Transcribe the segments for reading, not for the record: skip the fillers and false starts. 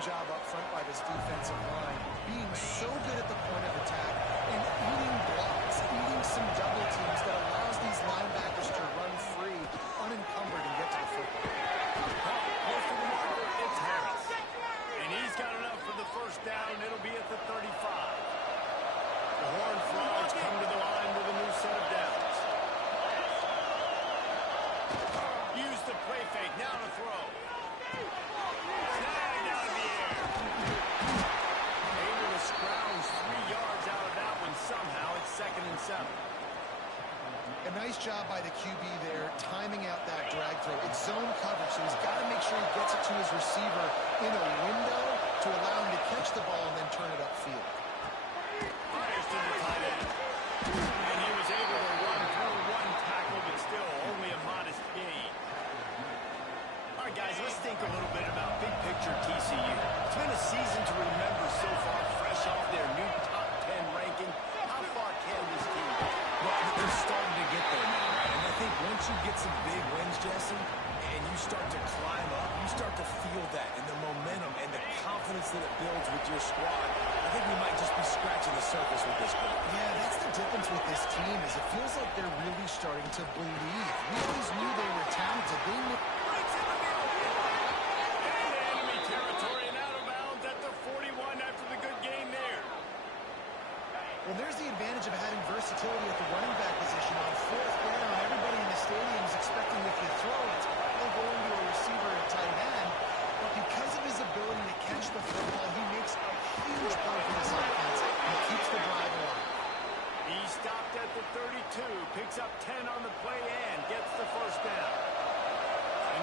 Job up front by this defensive line, being so good at the point of attack and eating blocks, eating some double teams that allows these linebackers to run free, unencumbered, and get to the football. Close to the marker, it's Harris. And he's got enough for the first down. It'll be at the 35. The Horned Frogs come to the line with a new set of downs. Use the play fake, now to throw. Snagged out of the air. Able to scrounge 3 yards out of that one somehow. It's 2nd and 7. A nice job by the QB there, timing out that drag throw. It's zone coverage, so he's got to make sure he gets it to his receiver in a window to allow him to catch the ball and then turn it upfield. Fires to the tight end. And he was able to run through one tackle, but still only a modest gain. All right, guys, let's think a little bit about big picture TCU. It's been a season to remember so far, fresh off their new top 10 ranking. How far can this team go? Well, they're starting to get there now, right? And I think once you get some big wins, Jesse, and you start to climb up, you start to feel that and the momentum and the confidence that it builds with your squad. I think we might just be scratching the surface with this group. Yeah, that's the difference with this team is it feels like they're really starting to believe. We always knew they were talented. They knew Well, there's the advantage of having versatility at the running back position. On 4th down, everybody in the stadium is expecting if you throw it, it's probably going to a receiver at tight end. But because of his ability to catch the football, he makes a huge play for this offense and keeps the drive alive. He stopped at the 32, picks up 10 on the play and gets the first down.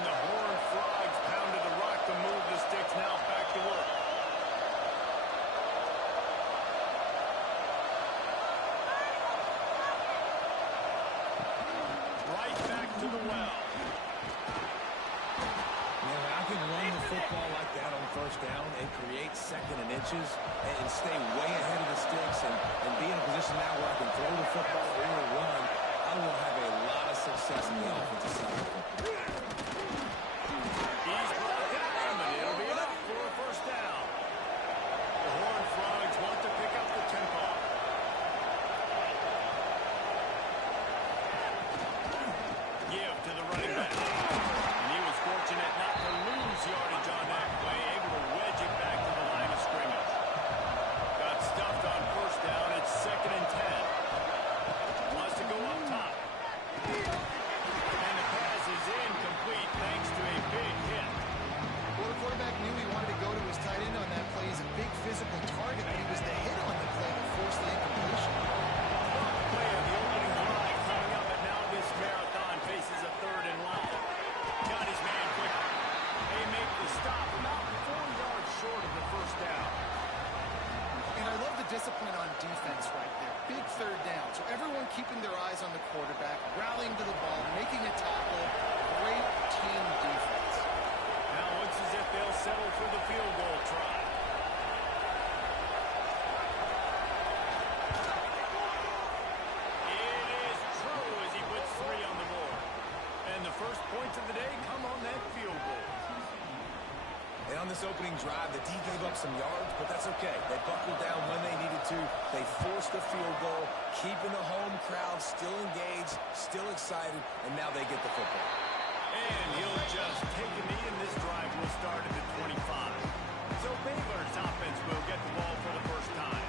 And the Horned Frogs pounded the rock to move the sticks now back to work. To the well. Yeah, I can run the football like that on 1st down and create 2nd and inches and stay way ahead of the sticks and be in a position now where I can throw the football or run. I will have a lot of success in the offensive side of the football. He's brought down, and it'll be enough for a first down. The Horned Frogs want to pick up the tempo. Give to the running back. And he was fortunate not to lose yardage on that play, able to wedge it back to the line of scrimmage. Got stuffed on 1st down. It's 2nd and 10. Wants to go up top. And the pass is incomplete thanks to a big hit. Well, the quarterback knew he wanted to go to his tight end on that play. He's a big physical target, but he was the hit on the play that forced the incompletion. Play of the opening drive coming up, and now this marathon faces a 3rd and long. Got his man quickly. They make the stop about 4 yards short of the first down. And I love the discipline on defense right there. Big 3rd down. So everyone keeping their eyes on the quarterback, rallying to the ball, making a tackle. Great team defense. Now it looks as if they'll settle for the field goal try. It is true as he puts 3 on the board. And the first points of the day come on that field goal. And on this opening drive, the D gave up some yards, but that's okay. They buckled down when they needed to. They forced the field goal, keeping the home crowd still engaged, still excited, and now they get the football. And he'll just take a knee, and this drive will start at the 25. So Baylor's offense will get the ball for the first time.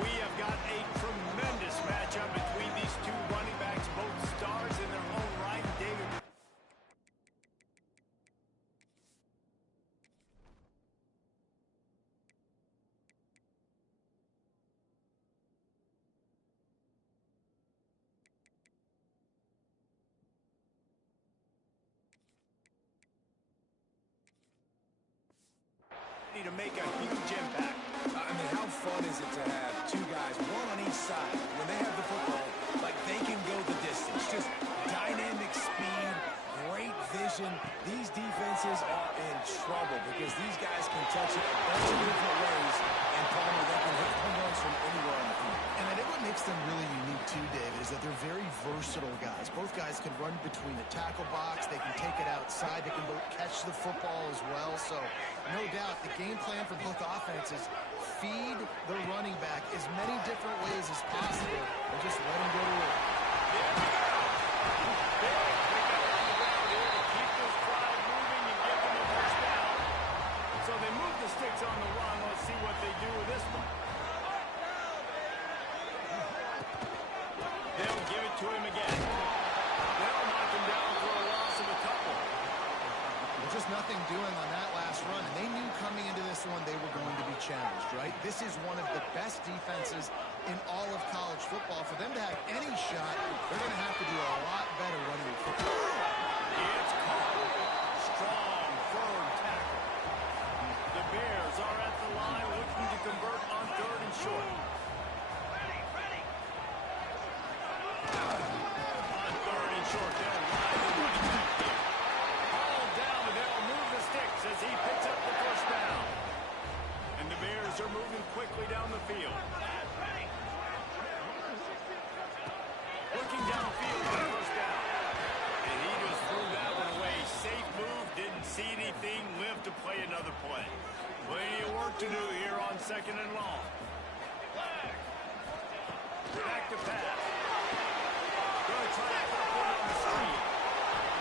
We have got a tremendous matchup between these two running backs, both stars in their own right. David. To make a huge impact. I mean, how fun is it to have two guys, one on each side, when they have the football, like they can go the distance. Just dynamic speed, great vision. These defenses are in trouble because these guys can touch it a bunch of different ways, and Palmer, they can hit home runs from anywhere on the field. And I think what makes them really unique too, David, is that they're very versatile guys. Both guys can run between the tackle box. They can take it outside. They can both catch the football as well. So no doubt the game plan for both offenses, feed the running back as many different ways as possible and just let him go to work. So they move the sticks on the run. Let's see what they do with this one. They'll give it to him again. They'll knock him down for a loss of a couple. There's just nothing doing on that last run, and they knew coming into this one they were going to be challenged, right? This is one of the best defenses in all of college football. For them to have any shot, they're going to have to do a lot better running the football. It's caught. Strong, firm tackle. The Bears are at the line looking to convert on 3rd and short. On 3rd and short, they'll ride the running back here. Hauled down, and they'll move the sticks as he picks up the first down. And the Bears are moving quickly down the field. Looking downfield for the first down. And he just threw that one away. Safe move, didn't see anything, lived to play another play. Plenty of work to do here on 2nd and long. Back to pass. Going to try to put one on the screen.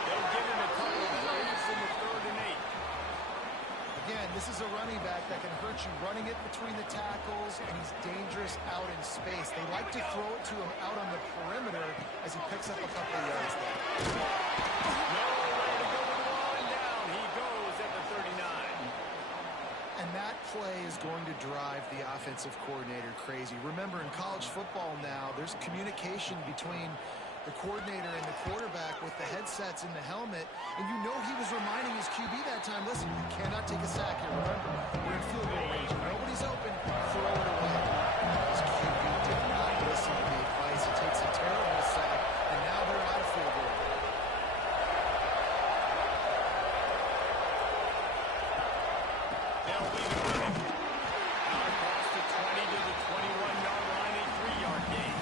They'll give him a couple of plays in the 3rd and 8. Again, this is a running back that can hurt you running it between the tackles, and he's dangerous out in space. They like to throw it to him out on the perimeter as he picks up a couple of yards there. No way to go with the line down. He goes at the 39. And that play is going to drive the offensive coordinator crazy. Remember, in college football now, there's communication between the coordinator and the quarterback with the headsets and the helmet, and you know he was reminding his QB that time, listen, you cannot take a sack here. Remember, we're in field goal range. Nobody's open. Throw it away. His QB did not listen to the advice. He takes a terrible sack, and now they're out of field goal. They'll leave it with him. Now across the 20 to the 21-yard line, a 3-yard gain.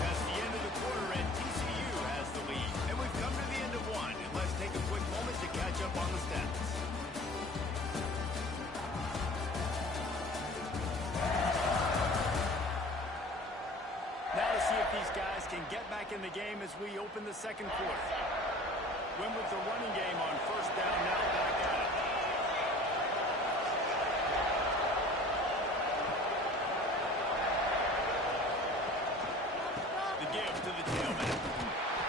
That's the end of the quarter, and TCU has the lead. And we've come to the end of one, and let's take a quick moment to catch up on the stats. Now to see if these guys can get back in the game as we open the 2nd quarter. Win with the running game on 1st down, now back at it. The give to the tailback.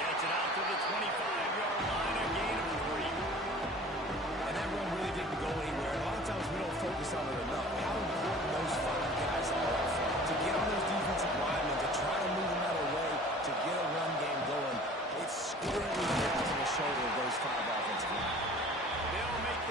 Gets it out to the 25-yard line, a gain of 3. And that run really didn't go anywhere. A lot of times we don't focus on it enough. How important those 5 guys are to get on those defensive linemen, to try to move them out of the way, to get a run game going. It's squarely on the shoulder of those 5 offensive linemen. They'll make the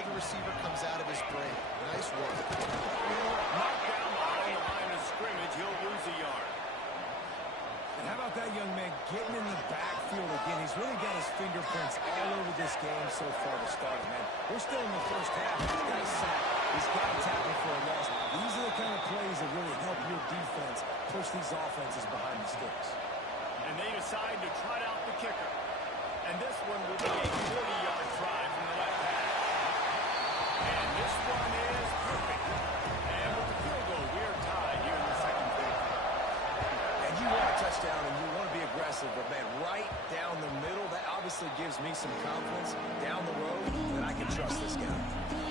before the receiver comes out of his break. Nice work. Knocked down behind the line of scrimmage. He'll lose a yard. And how about that young man getting in the backfield again? He's really got his fingerprints all over this game so far to start, man. We're still in the first half. He's got a sack. He's got a tackle for a loss. These are the kind of plays that really help your defense push these offenses behind the sticks. And they decide to trot out the kicker. And this one will be a 40-yard try from the left half. And this one is perfect. And with the field goal, we are tied here in the second quarter. And you want a touchdown and you want to be aggressive, but, man, right down the middle, that obviously gives me some confidence down the road that I can trust this guy.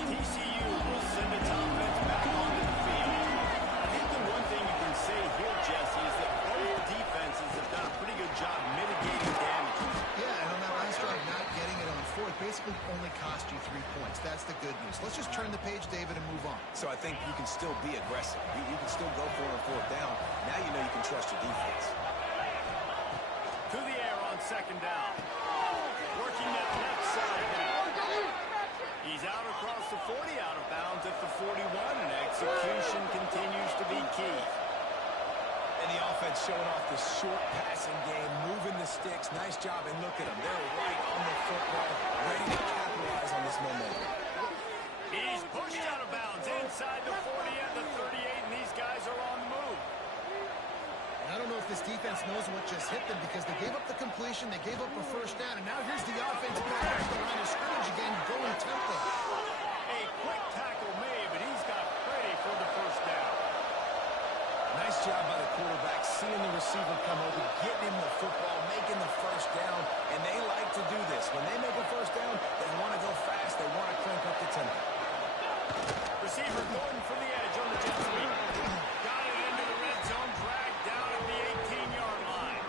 TCU will send its offense back onto the field. I think the one thing you can say here, Jesse, is that both defenses have done a pretty good job mitigating damages. Yeah, and on that last drive, not getting it on fourth basically only cost you 3 points. That's the good news. Let's just turn the page, David, and move on. So I think you can still be aggressive. You can still go for it on fourth down. Now you know you can trust your defense. To the air on second down. Working that left side now. He's out across the 40, out of bounds at the 41, and execution continues to be key. And the offense showing off the short passing game, moving the sticks. Nice job, and look at them. They're right on the football, ready to capitalize on this momentum. He's pushed out of bounds inside the 40 and the 38, and these guys are on the move. I don't know if this defense knows what just hit them because they gave up the completion, they gave up a first down, and now here's the offense back at the line of scrimmage again, going tempo. A quick tackle made, but he's got plenty for the first down. Nice job by the quarterback, seeing the receiver come over, getting him the football, making the first down, and they like to do this. When they make a first down, they want to go fast, they want to crank up the tempo. Receiver going for the edge on the jet sweep. Got it into the red zone, dragged down at the 18-yard line.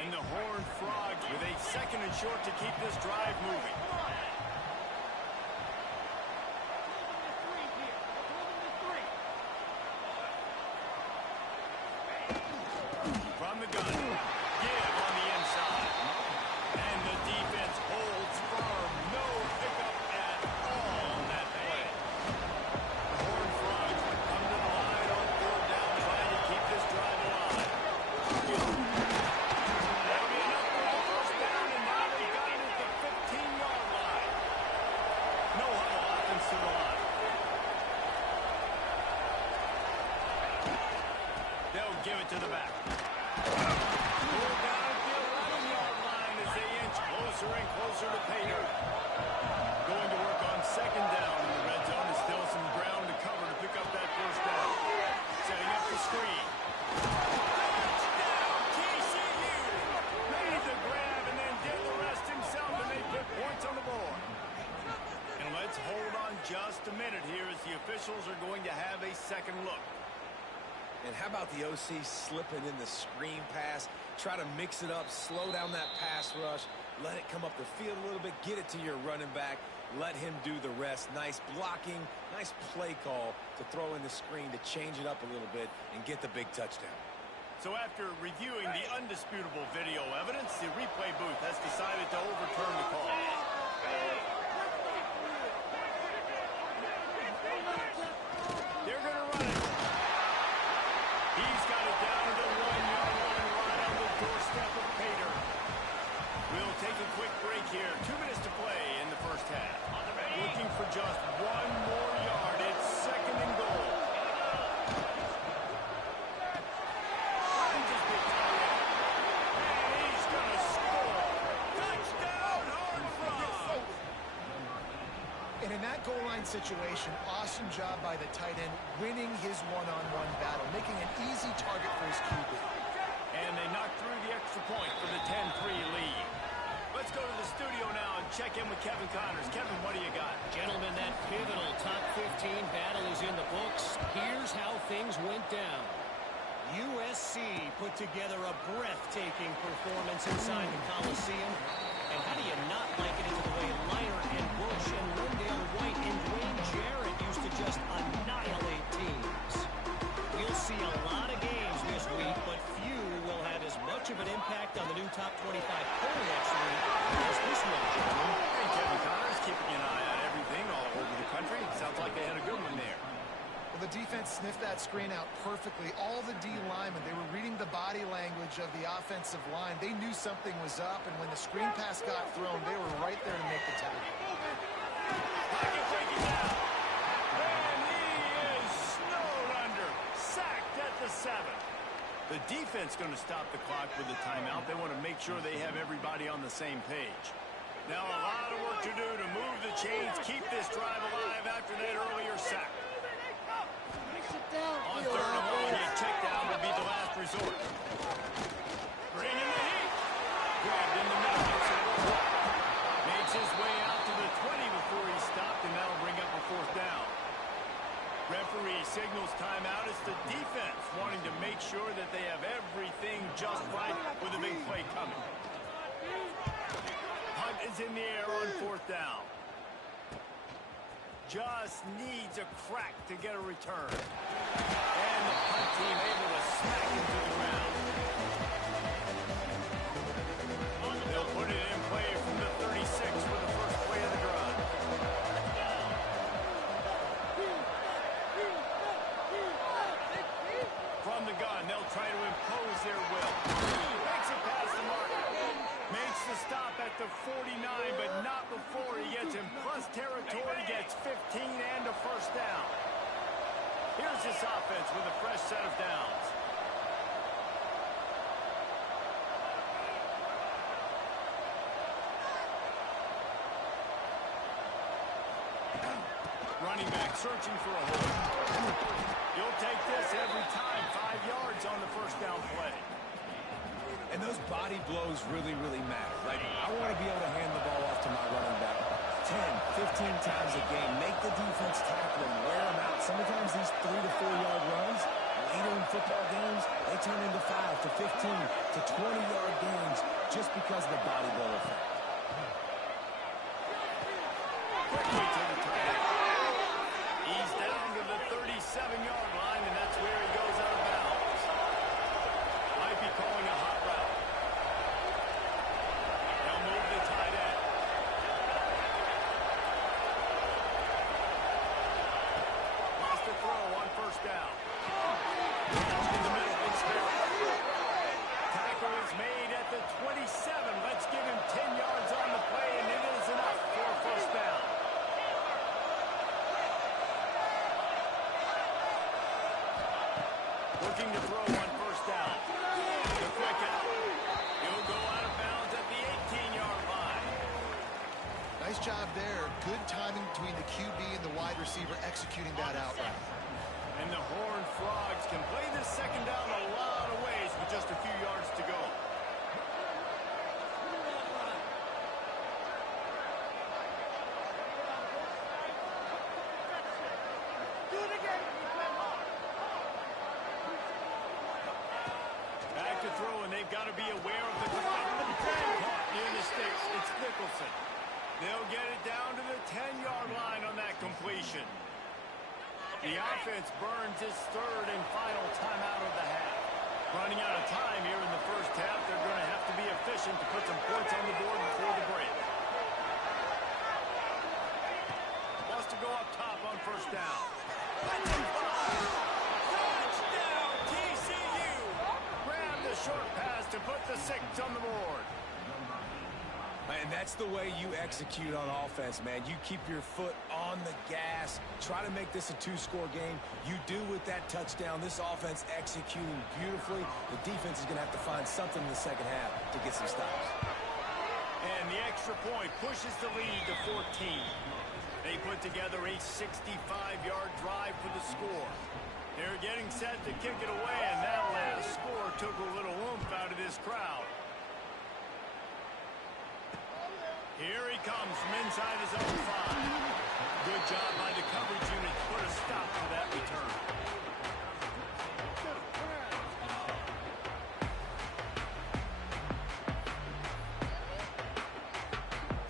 And the Horned Frogs with a second and short to keep this drive moving. From the gun, give on the inside. And the defense holds firm. No pickup at all on that play. The Horned Frogs would come to the line on third down, trying to keep this drive alive. That'll be enough for the first down, and now they've got it at the 15-yard line. No huddle offense to the line. They'll give it to the back. Pulled down at the 11-yard line as they inch closer and closer to Pater. Going to work on second down in the red zone. There's still some ground to cover to pick up that first down. Setting up the screen. Touchdown, TCU! Made the grab and then did the rest himself, and they put points on the board. And let's hold on just a minute here as the officials are going to have a second look. And how about the OC slipping in the screen pass? Try to mix it up, slow down that pass rush, let it come up the field a little bit, get it to your running back, let him do the rest. Nice blocking, nice play call to throw in the screen to change it up a little bit and get the big touchdown. So after reviewing the undisputable video evidence, the replay booth has decided to overturn the call. They're going to run it. He's got it down to the 1-yard line right on the doorstep of Pater. We'll take a quick break here. 2 minutes to play in the first half. Looking for just one more yard. It's second and goal. And he's going to score. Touchdown, Horned Frogs! And in that goal line situation, awesome job by the tight end, winning his one-on-one battle, making an easy target for his QB. And they knocked through the extra point for the 10-3 lead. Let's go to the studio now and check in with Kevin Connors. Kevin, what do you got? Gentlemen, that pivotal top 15 battle is in the books. Here's how things went down. USC put together a breathtaking performance inside the Coliseum. And how do you not like it into the way Leiter and Bush and Wendell White and Dwayne Jarrett used to just annihilate teams? We'll see a lot of games this week, but few will have as much of an impact on the new top 25 poll next week as this one, gentlemen. Hey, Kevin Connors. sniffed that screen out perfectly. All the D linemen, they were reading the body language of the offensive line. They knew something was up, and when the screen pass got thrown, they were right there to make the tackle. Pocket breaking down. And he is snowed under. Sacked at the 7. The defense going to stop the clock with the timeout. They want to make sure they have everybody on the same page. Now a lot of work to do to move the chains, keep this drive alive after that earlier sack. On 3rd and long, a check down would be the last resort. Bringing the heat. Grabbed in the middle. Makes his way out to the 20 before he's stopped, and that'll bring up a 4th down. Referee signals timeout. It's the defense wanting to make sure that they have everything just right with a big play coming. Hunt is in the air on 4th down. Just needs a crack to get a return. And the punt team able to smack him to the ground. They'll put it in play from the 36 for the first play of the drive. From the gun, they'll try to impose their will. Makes it past the mark. Makes the stop at the 49, but not before he gets in plus territory, gets 15 and a 1st down. Here's this offense with a fresh set of downs. Running back searching for a hole. You'll take this every time. 5 yards on the 1st down play. And those body blows really, really matter. Like, I want to be able to hand the ball off to my running back 10, 15 times a game. Make the defense tackle him, wear him out. Sometimes these 3 to 4 yard runs, later in football games, they turn into 5 to 15 to 20-yard gains just because of the body blow effect. Quickly to the target. He's down to the 37-yard line, and that's where he goes out of bounds. Might be calling a hot route. They'll move the tight end. Lost the throw on 1st down. In the middle, it's Barrett. Tackle is made at the 27. Let's give him 10 yards on the play, and it is enough for a 1st down. Looking to throw on 1st down. The quick out. He'll go out of bounds at the 18-yard line. Nice job there. Good timing between the QB and the wide receiver executing that out route. And the Horned Frogs can play this 2nd down a lot of ways with just a few yards to go. Back to throw, and they've got to be aware of the caught near the sticks. It's Nicholson. They'll get it down to the 10-yard line on that completion. The offense burns its 3rd and final timeout of the half. Running out of time here in the 1st half. They're going to have to be efficient to put some points on the board before the break. Wants to go up top on 1st down. Touchdown, TCU! Grab the short pass to put the 6 on the board. And that's the way you execute on offense, man. You keep your foot on the gas. Try to make this a 2-score game. You do with that touchdown. This offense executing beautifully. The defense is going to have to find something in the 2nd half to get some stops. And the extra point pushes the lead to 14. They put together a 65-yard drive for the score. They're getting set to kick it away, and that last score took a little oomph out of this crowd. Here he comes from inside his own 5. Good job by the coverage unit to put a stop to that return.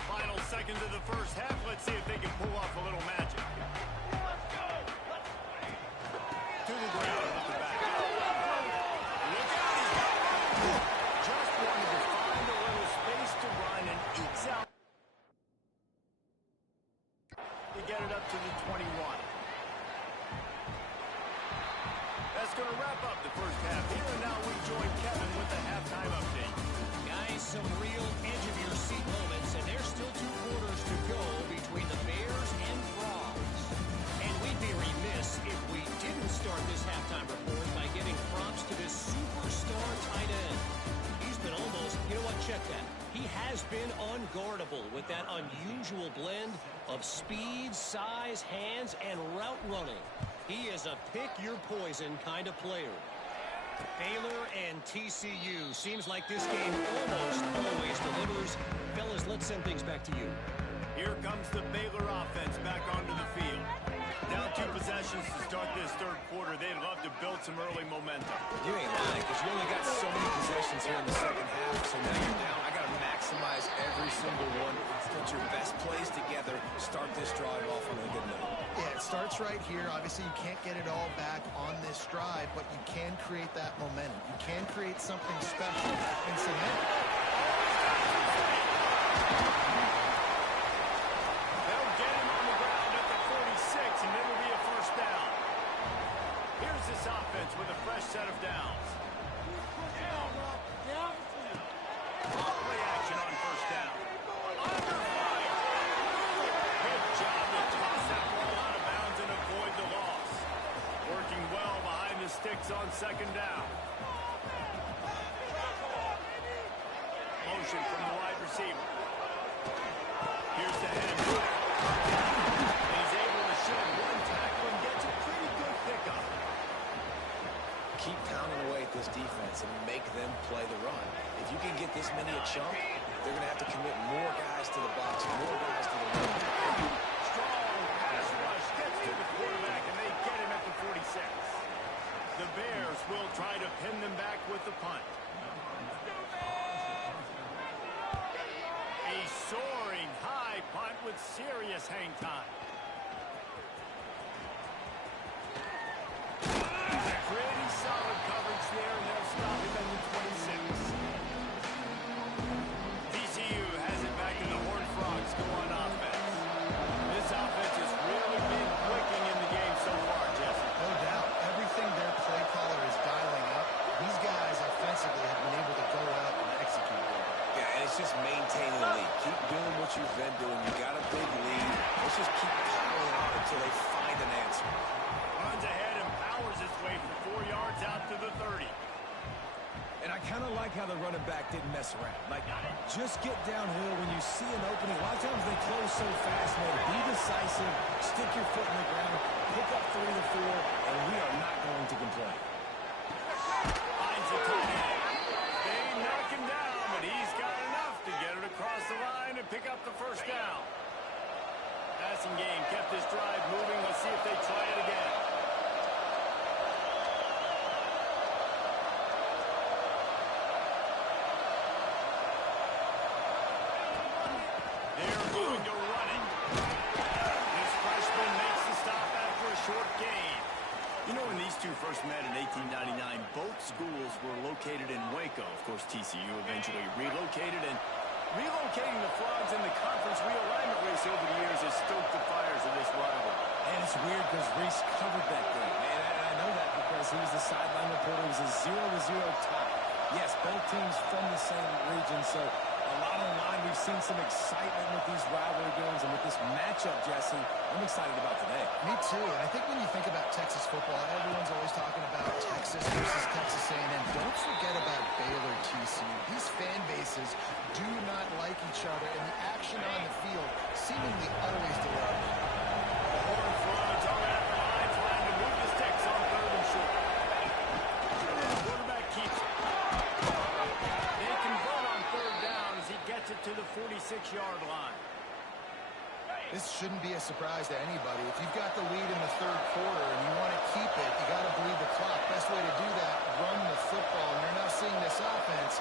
Final second of the 1st half. Let's see if they can pull off a little magic. To the ground with the back. Look out, he's got it. Just wanted to find a little space to run and ekes out. To get it up to the 21. that's going to wrap up the first half here. And now we join Kevin with the halftime update. Guys, some real edge-of-your-seat moments, and there's still 2 quarters to go between the Bears and Frogs. And we'd be remiss if we didn't start this halftime report by giving props to this superstar tight end. He's been almost, you know what, check that. He has been unguardable with that unusual blend of speed, size, hands, and route running. He is a pick-your-poison kind of player. Baylor and TCU. Seems like this game almost always delivers. Fellas, let's send things back to you. Here comes the Baylor offense back onto the field. Down 2 possessions to start this third quarter. They'd love to build some early momentum. You ain't lying, because you only got so many possessions here in the second half, so now you're down. I got to maximize every single one. Put your best plays together. Start this drive off on a good note. Yeah, it starts right here. Obviously, you can't get it all back on this drive, but you can create that momentum. You can create something special and cement. They'll get him on the ground at the 46, and it'll be a first down. Here's this offense with a fresh set of downs. Play action on first down. Under fire. Good job to toss that ball out of bounds and avoid the loss. Working well behind the sticks on second down. Motion from the wide receiver. Here's the head. He's able to shed 1 tackle and gets a pretty good pickup. Keep pounding away at this defense and make them play the run. If you can get this many a chunk, they're going to have to commit more guys to the box, more guys to the run. Strong pass rush gets to the quarterback, and they get him at the 46. The Bears will try to pin them back with the punt. A soaring high punt with serious hang time. Pretty solid coverage there, and they'll stop him at the 26. TCU has it back, and the Horned Frogs go on offense. This offense has really been clicking in the game so far, Jesse. No doubt. Everything their play caller is dialing up. These guys offensively have been able to go out and execute well. Yeah, and it's just maintaining the lead. Keep doing what you've been doing. You got a big lead. Let's just keep piling on until they find an answer. Runs ahead and powers his way for 4 yards out to the 30. And I kind of like how the running back didn't mess around. Like, just get downhill when you see an opening. A lot of times they close so fast, man. Be decisive, stick your foot in the ground, pick up 3 to 4, and we are not going to complain. Finds the tight end. They knock him down, but he's got enough to get it across the line and pick up the first down. Passing game kept this drive moving. Let's see if they try it again. They're going to run it. This freshman makes the stop after a short gain. You know, when these two first met in 1899, both schools were located in Waco. Of course, TCU eventually relocated, and relocating the Frogs in the conference realignment race over the years has stoked the fires of this rivalry. And it's weird because Reese covered that game, man. And I know that because he was the sideline reporter. It was a 0-0 tie. Yes, both teams from the same region, so a lot on the line. We've seen some excitement with these rivalry games, and with this matchup, Jesse, I'm excited about today. Me too. And I think when you think about Texas football, everyone's always talking about Texas versus Texas A&M. Don't forget about Baylor TCU. These fan bases do not like each other, and the action on the field seemingly always delivers. The Horned Frogs are at the line trying to move the sticks on 3rd and short. The quarterback keeps it. They convert on 3rd down as he gets it to the 46-yard line. This shouldn't be a surprise to anybody. If you've got the lead in the 3rd quarter and you want to keep it, you got to bleed the clock. Best way to do that, run the football. And you're now seeing this offense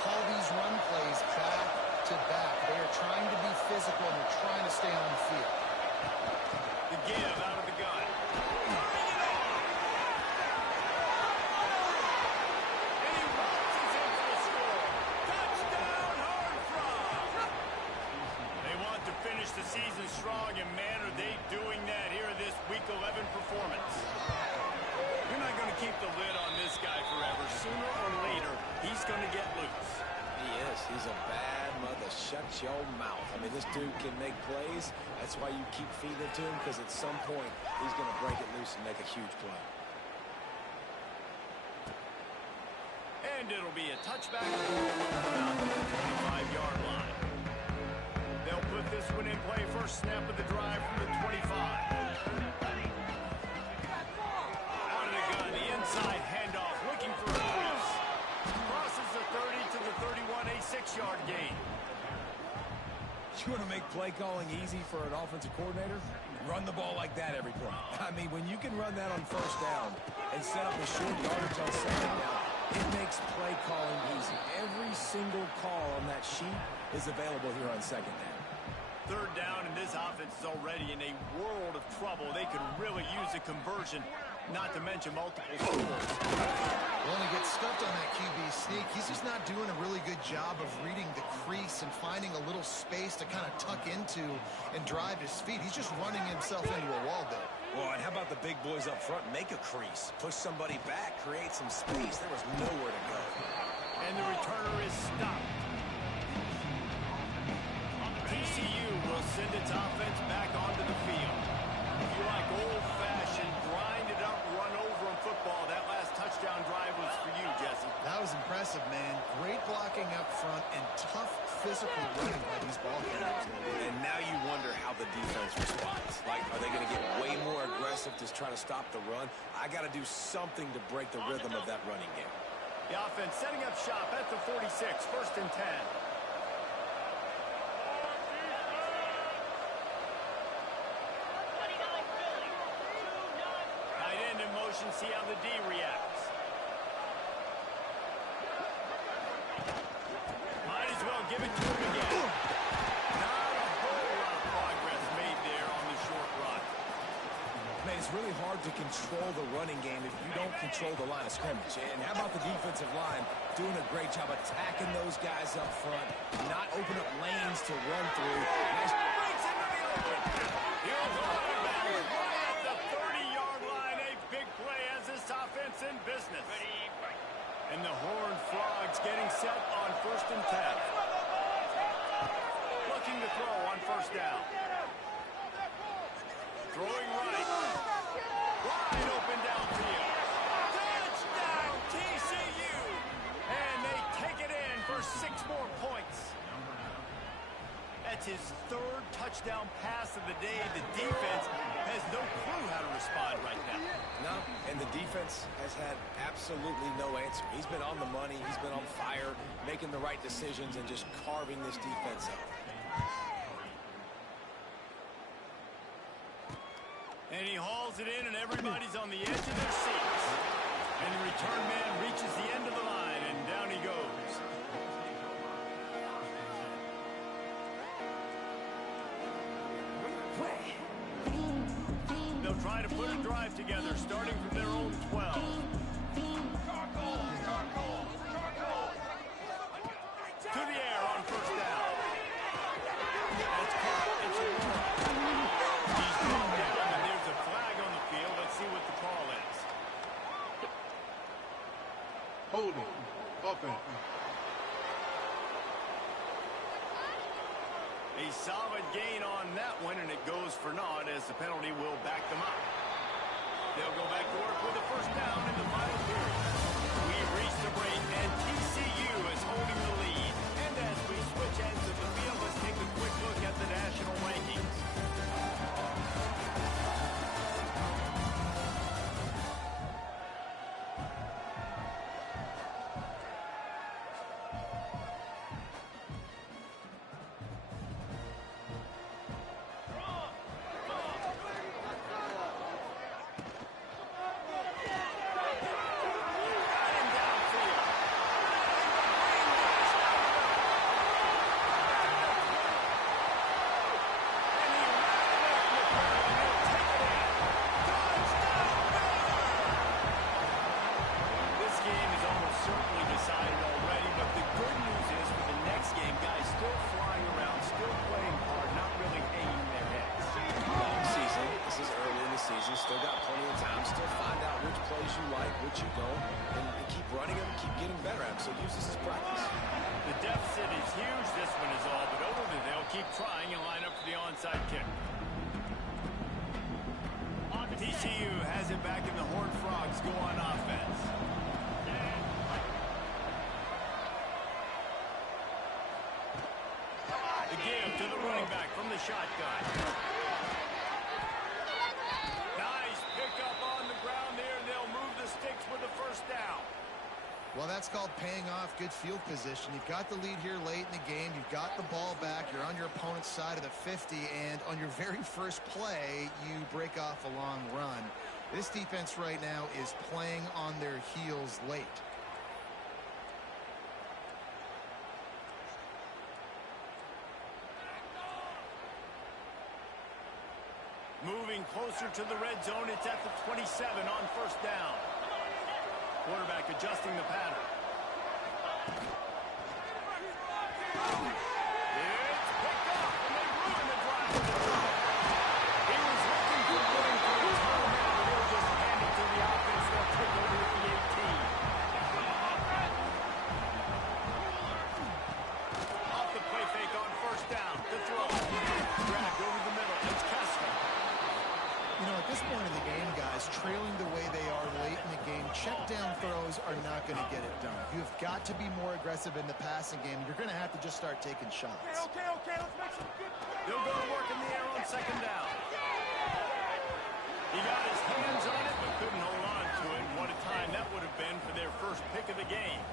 call these run plays back to back. They are trying to be physical and they're trying to stay on the field. The give out of the gun. And he launches in for the score. Touchdown, Horned Frogs! They want to finish the season strong, and man, are they doing that here in this Week 11 performance. You're not going to keep keep the lid on this guy forever. Sooner or later, he's going to get loose. He is. He's a bad mother. Shut your mouth. I mean, this dude can make plays. That's why you keep feeding it to him, because at some point, he's going to break it loose and make a huge play. And it'll be a touchback about the 25-yard line. They'll put this one in play first snap of the drive from the 25. Out of the gun, the inside handoff, looking for a crease. Crosses the 30 to the 31, a 6-yard gain. You want to make play calling easy for an offensive coordinator? Run the ball like that every play. I mean, when you can run that on first down and set up a short yardage on second down, it makes play calling easy. Every single call on that sheet is available here on second down. Third down, and this offense is already in a world of trouble. They could really use a conversion, not to mention multiple scores. Well, and he gets stuffed on that QB sneak. He's just not doing a really good job of reading the crease and finding a little space to kind of tuck into and drive his feet. He's just running himself into a wall there. Well, and how about the big boys up front? Make a crease. Push somebody back. Create some space. There was nowhere to go. And the returner is stopped. TCU will send its offense back onto the field. If you like old-fashioned, grind-it-up, run-over in football, that last touchdown drive was for you, Jesse. That was impressive, man. Great blocking up front and tough physical running by these ball carriers. And now you wonder how the defense responds. Like, are they going to get way more aggressive to try to stop the run? I got to do something to break the rhythm of that running game. The offense setting up shop at the 46, first and 10. Tight end in motion, see how the D reacts. Might as well give it to him again. Not a whole lot of progress made there on the short run. Man, it's really hard to control the running game if you don't control the line of scrimmage. And how about the defensive line doing a great job attacking those guys up front, not open up lanes to run through. Nice breaks into the open. He'll go out of bounds right at the 30-yard line. A big play as this offense in business. And the Horned Frogs getting set on first and 10. Looking to throw on first down. Throwing right. Wide open downfield. Touchdown, TCU! And they take it in for 6 more points. That's his third touchdown pass of the day. The defense has no clue how to respond right now. No, and the defense has had absolutely no answer. He's been on the money. He's been on fire, making the right decisions and just carving this defense up. And he hauls it in, and everybody's on the edge of their seats. And the return man reaches the end of the line, and down he goes. They'll try to put a drive together, starting from their own 12. To the air on first down. That's caught. It's a run. He's brought down, and there's a flag on the field. Let's see what the call is. Holding. Offense. A solid gain on that one, and it goes for naught as the penalty will back them up. They'll go back to work with a first down in the final period. We've reached the break, and TCU is holding the lead. And as we switch ends of the field, let's take a quick look at the national rankings. huge this one is all, but Overton, they'll keep trying and line up for the onside kick. TCU has it back, and the Horned Frogs go on offense. The give to the running back from the shotgun. Nice pickup on the ground there, and they'll move the sticks with the first down. Well, that's called paying off good field position. You've got the lead here late in the game. You've got the ball back. You're on your opponent's side of the 50, and on your very first play, you break off a long run. This defense right now is playing on their heels late. Moving closer to the red zone, it's at the 27 on first down. Quarterback adjusting the pattern. It's picked up, and they ruin the drive with the throw. He was looking for winning for the timeout, and he'll just hand it to the offense. They'll take over at the 18. Off the play fake on first down. The throw. Dragged over the middle. It's Kessler. You know, at this point in the game, guys, trailing the way they are late in the game, check down throws are not going to get it done. You've got to be more aggressive in the passing game. You're going to have to just start taking shots. Okay, let's make some good plays. They'll go to work in the air on second down. He got his hands on it, but couldn't hold on to it. What a time that would have been for their first pick of the game.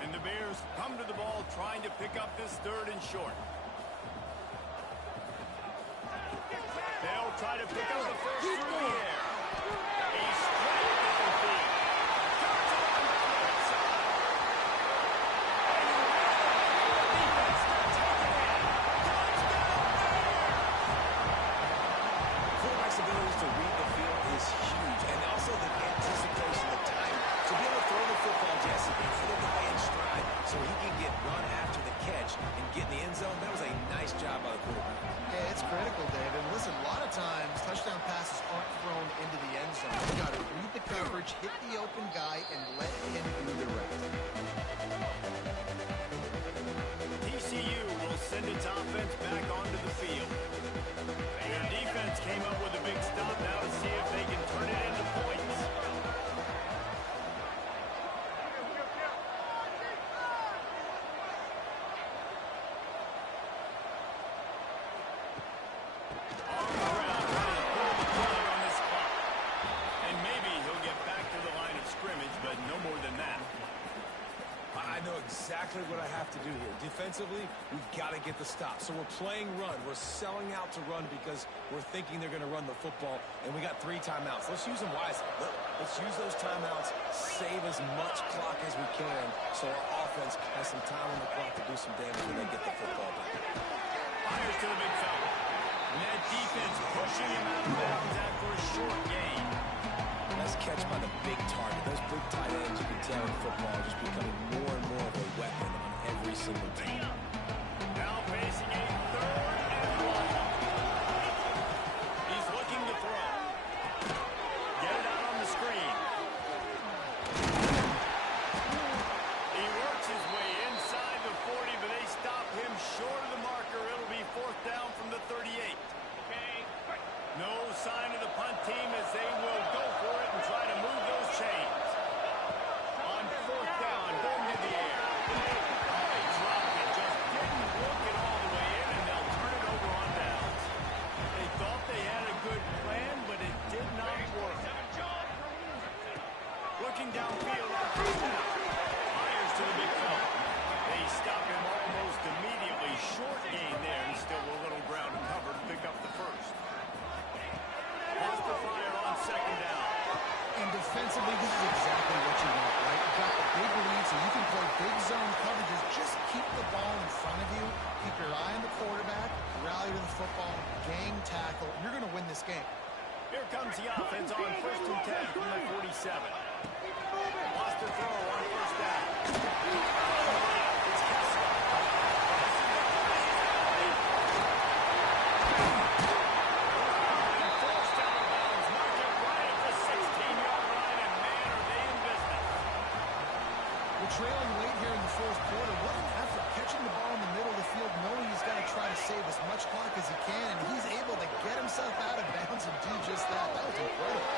And the Bears come to the ball trying to pick up this third and short. They'll try to pick up the first through the air. He's straight downfield. Comes along the right side. Defense to take it in. Touchdown Bears! Quarterback's ability to read the field is huge, and also the anticipation, the time to be able to throw the football, Jesse, and hit it away in stride so he can get run after the catch and get in the end zone. That was a nice job by the quarterback. Yeah, it's critical, David. Listen, a lot of times touchdown passes aren't thrown into the end zone. You got to read the coverage, hit the open guy, and let him do the rest. TCU will send its offense back onto the field. Their defense came up with a big stop now to see if they can turn it into points. On the ground, trying to pull the plug on this clock. And maybe he'll get back to the line of scrimmage, but no more than that. I know exactly what I have to do here. Defensively, we've got to get the stop. So we're playing run. We're selling out to run because we're thinking they're going to run the football, and we got 3 timeouts. Let's use them wisely. Let's use those timeouts, save as much clock as we can so our offense has some time on the clock to do some damage when they get the football back. Fires to the big fella. And that defense pushing him out of bounds after a short gain. Nice catch by the big target. Those big tight ends, you can tell in football, are just becoming more and more of a weapon on every single team. Now facing a third and one. He's looking to throw. Get it out on the screen. He works his way inside the 40, but they stop him short of the marker. It'll be fourth down from the 38. No sign of the punt team as they will go for it and try to move those chains. On fourth down, going to the air. They dropped it, just didn't work it all the way in, and they'll turn it over on downs. They thought they had a good plan, but it did not work. Looking downfield on first down. Fires to the big fella. They stop him almost immediately. Short gain there, and still a little ground to cover to pick up the first. Lost the fire on second down. And defensively, this is exactly what you want, right? You've got the big lead, so you can play big zone coverages. Just keep the ball in front of you. Keep your eye on the quarterback. Rally to the football. Gang tackle. You're going to win this game. Here comes the offense on first and 10 from the 47. Lost the throw on first down. It's Kessler. Forced out of bounds. Mark it right at the 16-yard line, and man, are they in business. We're trailing late here in the fourth quarter. What an effort. Catching the ball in the middle save as much clock as he can, and he's able to get himself out of bounds and do just that. That was incredible.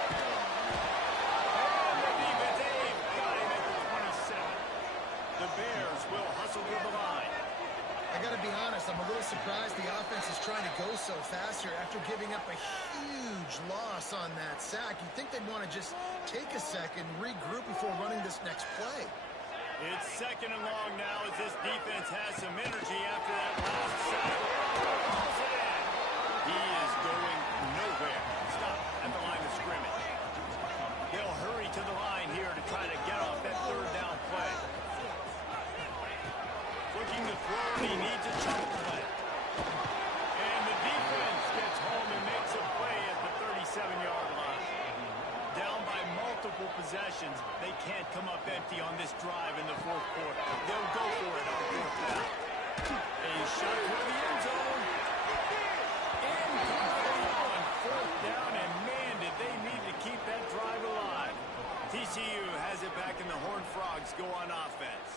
And the defense got him at the 27. The Bears will hustle to the line. I got to be honest, I'm a little surprised the offense is trying to go so fast here after giving up a huge loss on that sack. You'd think they'd want to just take a second, regroup before running this next play. It's second and long now as this defense has some energy after that last sack. Pulls it in. He is going nowhere. Stop at the line of scrimmage. They'll hurry to the line here to try to get off that third down play. Looking to throw, he needs a chunk play. And the defense gets home and makes a play at the 37-yard line. Down by multiple possessions, they can't come up empty on this drive in the fourth quarter. They'll go for it on fourth down. A shot toward the end zone. Incomplete on fourth down, and man, did they need to keep that drive alive. TCU has it back, and the Horned Frogs go on offense.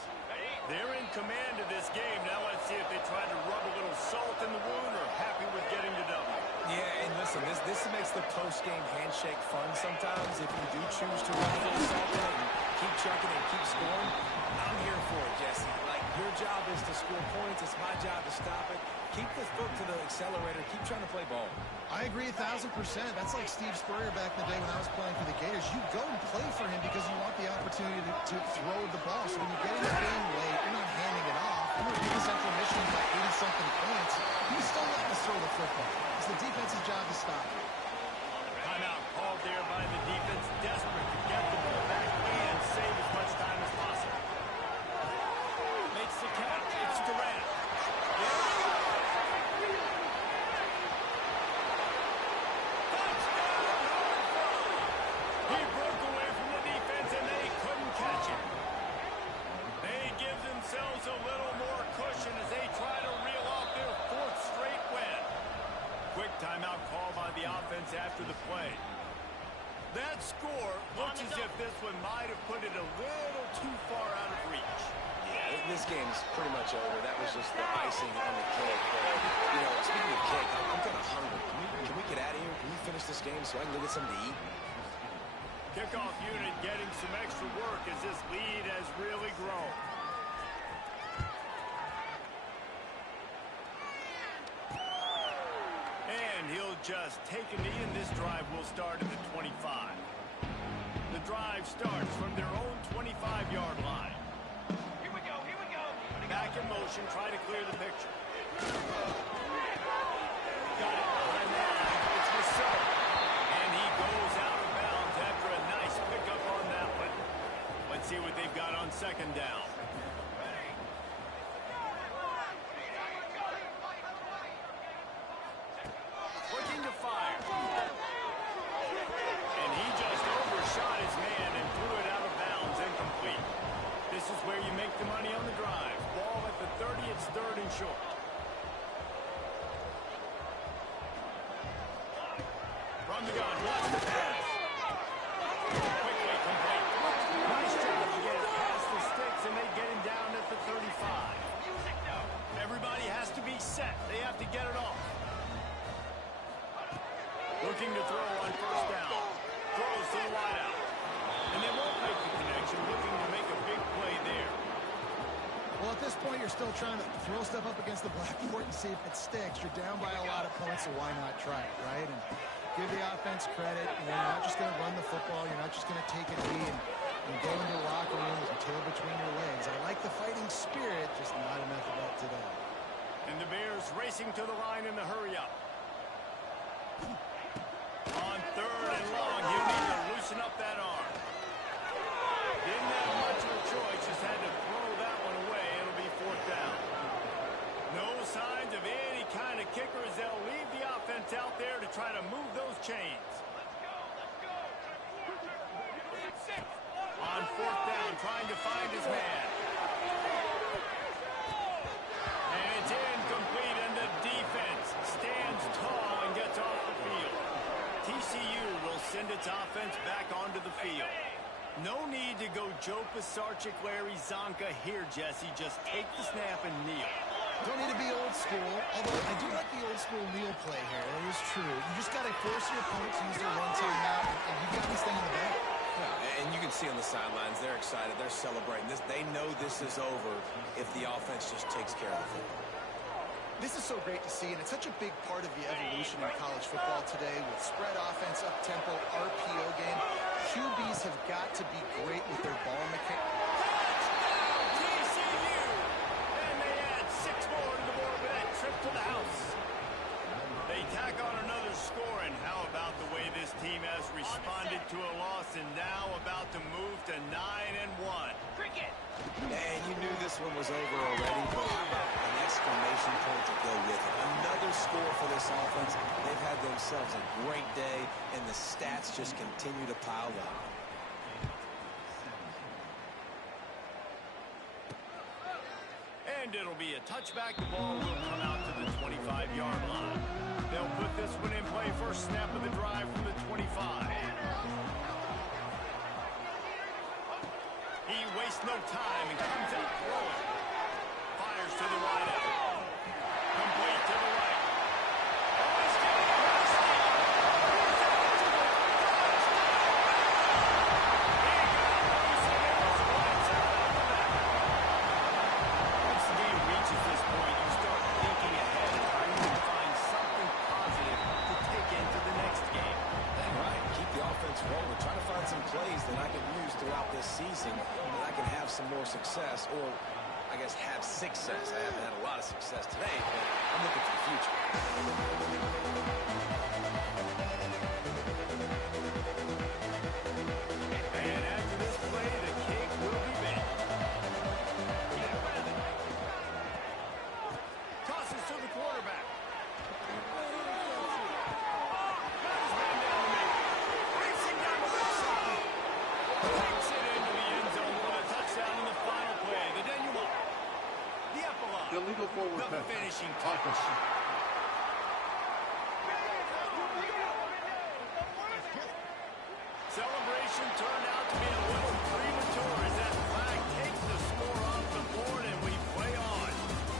They're in command of this game. Now let's see if they try to rub a little salt in the wound or happy with getting the W. Yeah, and listen, this makes the post-game handshake fun sometimes. If you do choose to rub a little salt in it and keep chucking and keep scoring, I'm here for it, Jesse. Like, your job is to score points. It's my job to stop it. Keep the foot to the accelerator. Keep trying to play ball. I agree 1,000%. That's like Steve Spurrier back in the day when I was playing for the Gators. You go and play for him because you want the opportunity to throw the ball. So when you get in the game late, you're not handing it off. You're beating Central Michigan by 80-something points. You still let us throw the football. It's the defense's job to stop it. Timeout called there by the defense, desperate to get the ball back and save as much time as possible. Makes the catch. It's Durant. He broke away from the defense, and they couldn't catch him. They give themselves a little more cushion as they try to reel off their fourth straight win. Quick timeout call by the offense after the play. That score looks as if this one might have put it a little too far out of reach. Yeah, this game's pretty much over. That was just the icing on the cake. You know, speaking of cake, I'm kind of hungry. Can we get out of here? Can we finish this game so I can go get something to eat? Kickoff unit getting some extra work as this lead has really grown. And he'll just take a knee, and this drive will start at the 25. The drive starts from their own 25-yard line. Here we go, here we go. Back in motion, try to clear the picture. Got it behind the line. It's Rousseau. And he goes out of bounds after a nice pickup on that one. Let's see what they've got on second down. Looking to fire. And he just overshot his man and threw it out of bounds, incomplete. This is where you make the money on the drive. Ball at the 30, it's third and short. From the gun, watch the pass. Quickly complete. Nice job to get it past the sticks, and they get him down at the 35. Everybody has to be set. They have to get it off. Looking to throw on first down. Throws to the wideout. And they won't make the connection, looking to make a big play there. Well, at this point, you're still trying to throw stuff up against the blackboard and see if it sticks. You're down by a lot of points, so why not try it, right? And give the offense credit. You know, you're not just going to run the football. You're not just going to take a knee and go into the locker room with your tail between your legs. I like the fighting spirit, just not enough of that today. And the Bears racing to the line in the hurry-up. On third and long, you need to loosen up that arm. Didn't have much of a choice, just had to throw that one away. It'll be fourth down. No signs of any kind of kicker as they'll leave the offense out there to try to move those chains. On fourth down, trying to find his man. And it's incomplete, and the defense stands tall and gets off the field. TCU will send its offense back onto the field. No need to go Joe Pisarcik, Larry Zonka here, Jesse. Just take the snap and kneel. Don't need to be old school, although I do like the old school kneel play here. That is true. You just got to force your opponent to use their one timeout, and you've got this thing in the bag. Yeah, and you can see on the sidelines, they're excited. They're celebrating this. They know this is over if the offense just takes care of the football. This is so great to see, and it's such a big part of the evolution in college football today with spread offense, up-tempo, RPO game. QBs have got to be great with their ball mechanics. Touchdown, TCU! And they add 6 more to the board with that trip to the house. They tack on another score, and how about the way this team has responded to a loss and now about to move to 9-1. Cricket. And you knew this one was over already, but how about an exclamation point to go with it? Another score for this offense. They've had themselves a great day, and the stats just continue to pile up. And it'll be a touchback. The ball will come out to the 25-yard line. They'll put this one in play. First snap of the drive from the 25. He wastes no time and comes out throwing. Fires to the wide out. Complete to the right. Oh, he's getting it. Once the game reaches this point, you start thinking ahead and trying to find something positive to take into the next game. That's right. Keep the offense rolling. Try to find some plays that I can use throughout this season that I can have some more success, or I guess have success. I haven't had a lot of success today, but I'm looking for the future. And after this play, the cake will be baked. Tosses to the quarterback. Got his man down the middle. Racing down the right side. Takes it into the end zone for a touchdown in the final play. The denouement. The epilogue. Illegal forward The pass. finishing touch.